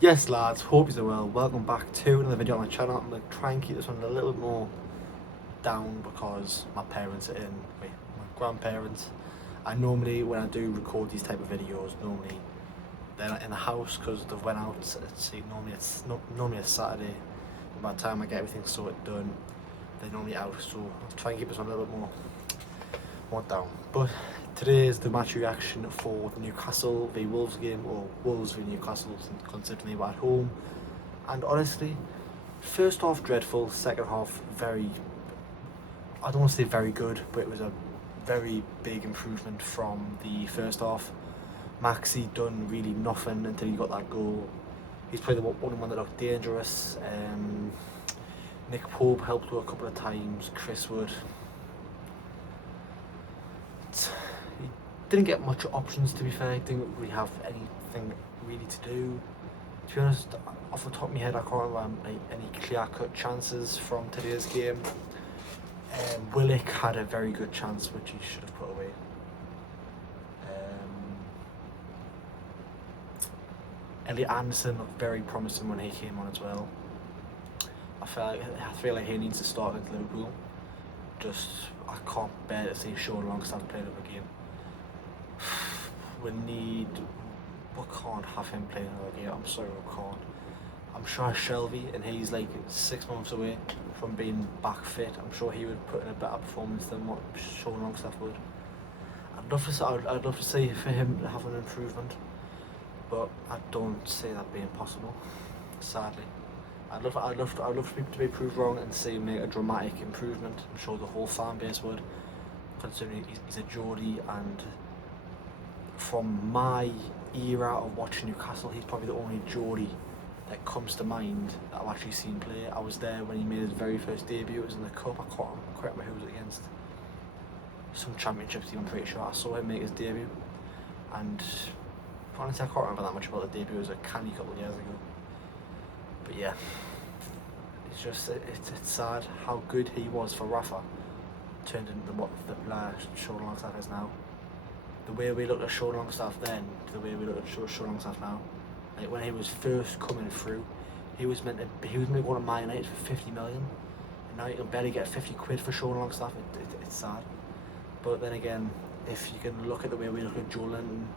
Yes lads, hope you're well. Welcome back to another video on my channel. I'm going to try and keep this one a little bit more down because my parents are in, my grandparents. And normally when I do record these type of videos, normally they're not in the house because they've went out. Normally it's Saturday. By the time I get everything sorted done, they're normally out. So I'll try and keep this one a little bit more down. But today is the match reaction for the Newcastle v Wolves game, or Wolves v Newcastle, considering they were at home. And honestly, first half dreadful, second half very, I don't want to say very good, but it was a very big improvement from the first half. Maxi done really nothing until he got that goal. He's probably the only one that looked dangerous. Nick Pope helped with a couple of times. Chris Wood. He didn't get much options, to be fair. He didn't really have anything really to do. To be honest, off the top of my head, I can't remember any clear-cut chances from today's game. Willick had a very good chance, which he should have put away. Elliot Anderson looked very promising when he came on as well. I feel like he needs to start against Liverpool. I can't bear to see Sean Longstaff play another game. We can't have him playing another game. I'm sorry, we can't. I'm sure Shelby, and he's like 6 months away from being back fit. I'm sure he would put in a better performance than what Sean Longstaff would. I'd love to see for him to have an improvement, but I don't see that being possible, sadly. I'd love for people to be proved wrong and see him make a dramatic improvement. I'm sure the whole fan base would, considering he's a Geordie, and from my era of watching Newcastle, he's probably the only Geordie that comes to mind that I've actually seen play. I was there when he made his very first debut. It was in the Cup. I can't remember who it was against. Some championship team, I'm pretty sure. I saw him make his debut, and honestly, I can't remember that much about the debut. It was a canny couple of years ago. But yeah, it's sad how good he was for Rafa turned into what the player Sean Longstaff is now. The way we looked at Sean Longstaff then to the way we look at Sean Longstaff now. Like when he was first coming through, he was meant to go to Man United for 50 million, and now you can barely get 50 quid for Sean Longstaff. It's sad. But then again, if you can look at the way we look at Joe Linton,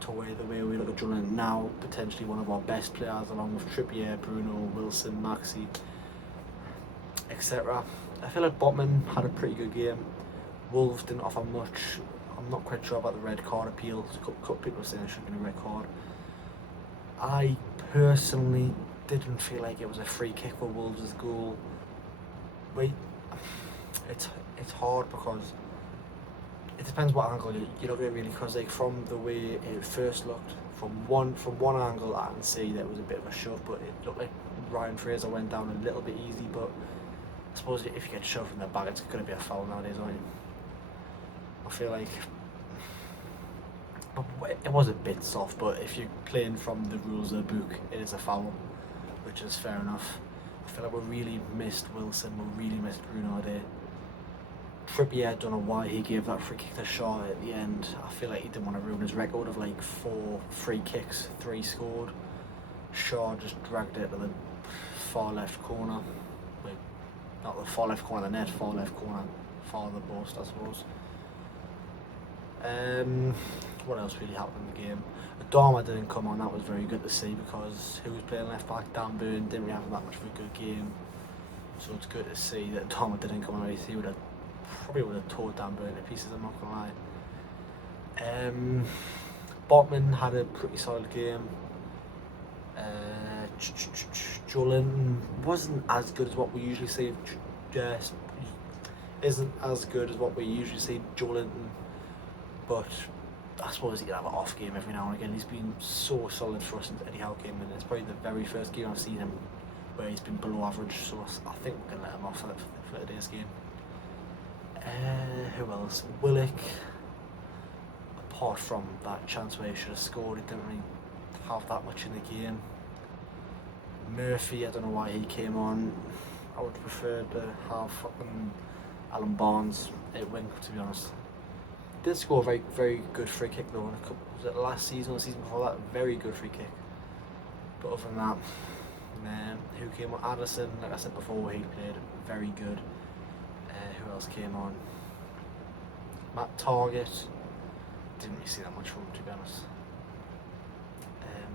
the way we look at Joe Linton now, potentially one of our best players, along with Trippier, Bruno, Wilson, Maxi, etc. I feel like Botman had a pretty good game. Wolves didn't offer much. I'm not quite sure about the red card appeal. A couple of people are saying it should have been a red card. I personally didn't feel like it was a free kick for Wolves' goal. It's hard because it depends what angle you look at it really, because like from the way it first looked, from one angle I can see that it was a bit of a shove, but it looked like Ryan Fraser went down a little bit easy. But I suppose if you get shoved in the back, it's going to be a foul nowadays, aren't you? I feel like it was a bit soft, but if you're playing from the rules of the book, it is a foul, which is fair enough. I feel like we really missed Wilson, we really missed Bruno today. Trippier, I don't know why he gave that free kick to Shaw at the end. I feel like he didn't want to ruin his record of like 4 free kicks, 3 scored. Shaw just dragged it to the far left corner. Like, not the far left corner of the net, far left corner, far of the post, I suppose. What else really happened in the game? Adama didn't come on. That was very good to see, because who was playing left back? Dan Burn didn't really have that much of a good game, so it's good to see that Adama didn't come on. He probably would have tore Dan Burn to pieces, I'm not gonna lie. Botman had a pretty solid game. Joe Linton wasn't as good as what we usually see. Isn't as good as what we usually see Joe Linton, but I suppose he can have an off game every now and again. He's been so solid for us since Eddie Howe came in. It's probably the very first game I've seen him where he's been below average, so I think we can let him off for today's game. Who else? Willick, apart from that chance where he should have scored, he didn't really have that much in the game. Murphy, I don't know why he came on. I would prefer to have fucking Alan Barnes at wing, to be honest. Did score a very, very good free kick though. Was it last season or the season before that? Very good free kick. But other than that, who came on? Addison, like I said before, he played very good. Who else came on? Matt Target. Didn't really see that much from him, to be honest.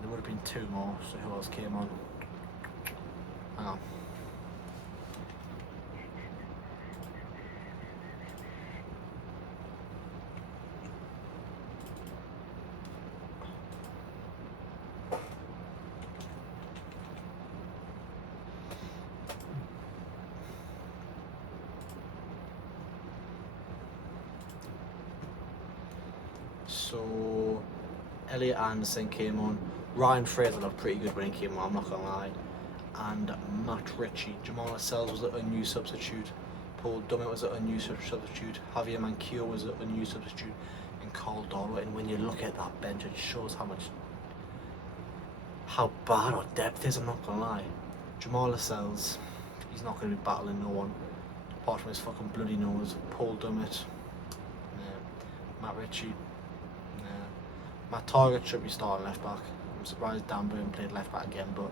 There would have been two more, so who else came on? Hang on. So Elliot Anderson came on. Ryan Fraser looked pretty good when he came on, I'm not gonna lie. And Matt Ritchie. Jamal Lascelles was an unused substitute. Paul Dummett was an unused substitute. Javier Manquillo was an unused substitute. And Carl Darrow. And when you look at that bench, it shows how bad our depth is, I'm not gonna lie. Jamal Lascelles, he's not gonna be battling no one apart from his fucking bloody nose. Paul Dummett, Matt Ritchie. Matt Target should be starting left back. I'm surprised Dan Burn played left back again, but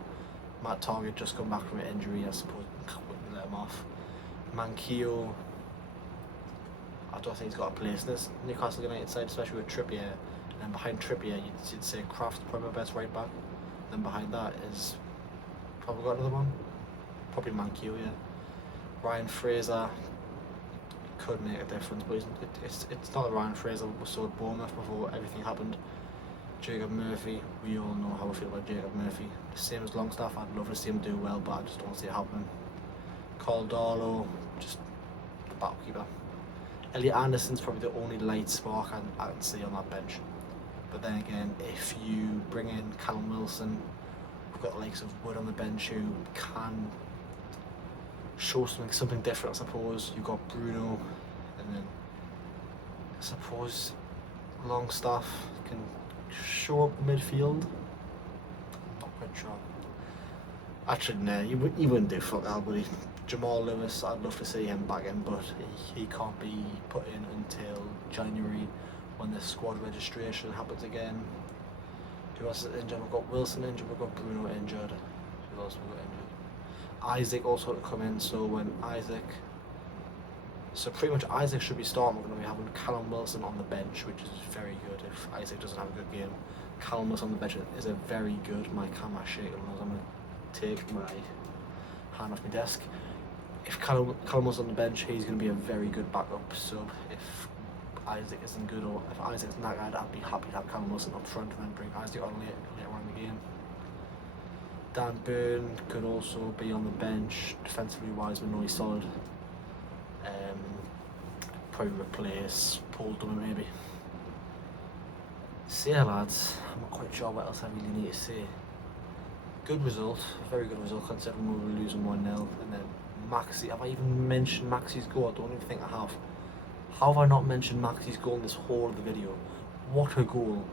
Matt Target just come back from an injury, I suppose we let him off. Manquillo, I don't think he's got a place in this Newcastle United side, especially with Trippier. And behind Trippier, you'd say Kraft's probably my best right back. Then behind that is probably got another one. Probably Manquillo, yeah. Ryan Fraser could make a difference, but it's not the Ryan Fraser we saw at Bournemouth before everything happened. Jacob Murphy, we all know how I feel about Jacob Murphy. Same as Longstaff, I'd love to see him do well, but I just don't see it happening. Carl Darlow, just the battle keeper. Elliot Anderson's probably the only light spark I can see on that bench. But then again, if you bring in Callum Wilson, we've got the likes of Wood on the bench who can show something different, I suppose. You've got Bruno, and then I suppose Longstaff can show up midfield. I'm not quite sure. Actually, no, he wouldn't do fuck all, but Jamal Lewis, I'd love to see him back in, but he can't be put in until January when the squad registration happens again. Who else is injured? We've got Wilson injured, we've got Bruno injured. Who else have we got injured? Isaac also to come in, so pretty much Isaac should be starting. We're going to be having Callum Wilson on the bench, which is very good if Isaac doesn't have a good game. Callum Wilson on the bench is a very good, my camera shaking as I'm going to take my hand off my desk. If Callum Wilson on the bench, he's going to be a very good backup sub. If Isaac isn't good, or if Isaac isn't that good, I'd be happy to have Callum Wilson up front and then bring Isaac on later on in the game. Dan Burn could also be on the bench, defensively wise, we know he's solid. Probably replace Paul Dummett maybe. So yeah lads, I'm not quite sure what else I really need to say. Good result, very good result considering we were losing 1-0. And then Maxi, have I even mentioned Maxi's goal? I don't even think I have. How have I not mentioned Maxi's goal in this whole of the video? What a goal.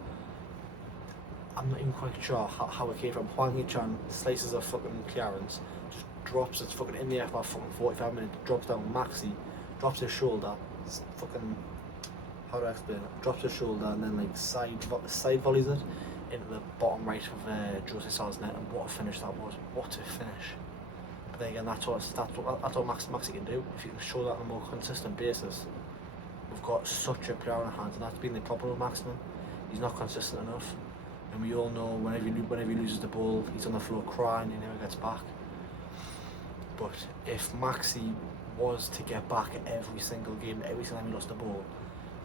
I'm not even quite sure how it came from. Hwang Hee-chan slices a fucking clearance, just drops it fucking in the air for about fucking 45 minutes, drops down. Maxi drops his shoulder, fucking, how do I explain it? Drops his shoulder and then like side volleys it into the bottom right of Jose Sal's net, and what a finish that was. What a finish. But then again, that's what Maxi can do. If you can show that on a more consistent basis. We've got such a player on our hands, and that's been the problem with Maximin. He's not consistent enough. And we all know whenever he loses the ball, he's on the floor crying, he never gets back. But if Maxi was to get back every single game, every single time he lost the ball,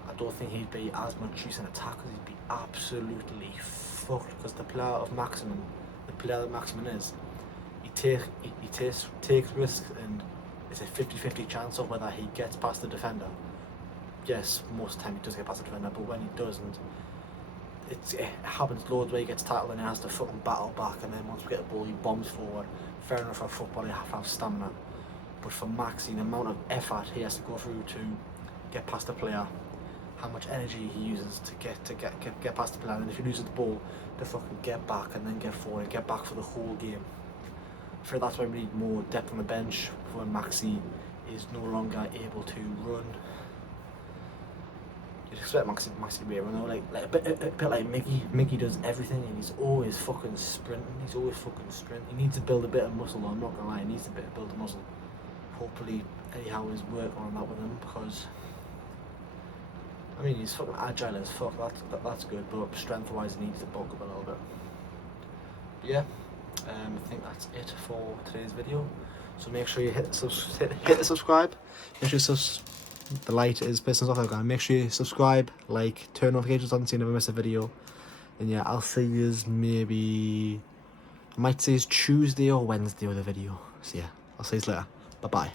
I don't think he'd be as much use in attack, because he'd be absolutely fucked. Because the player that Maximin is, he takes risks, and it's a 50-50 chance of whether he gets past the defender. Yes, most of the time he does get past the defender, but when he doesn't, it happens loads where he gets tackled and he has to fucking battle back, and then once we get the ball he bombs forward. Fair enough, for a footballer you have to have stamina, but for Maxi, the amount of effort he has to go through to get past the player, how much energy he uses to get past the player, and if he loses the ball, to fucking get back and then get forward and get back for the whole game. I feel that's why we need more depth on the bench when Maxi is no longer able to run. you'd expect Maxi to be around, like a bit like Mickey. Mickey does everything and he's always fucking sprinting. He needs to build a bit of muscle, though, I'm not gonna lie, he needs to build a muscle. Hopefully Eddie Howe is working on that with him, because I mean, he's fucking agile as fuck, that's good, but strength-wise he needs to bulk up a little bit. But yeah, I think that's it for today's video. So make sure you hit the subscribe. Make sure the light is pissing us off again. Make sure you subscribe, like, turn notifications on so you never miss a video. And yeah, I'll see you maybe, I might say it's Tuesday or Wednesday with a video. So yeah, I'll see you later. Bye bye.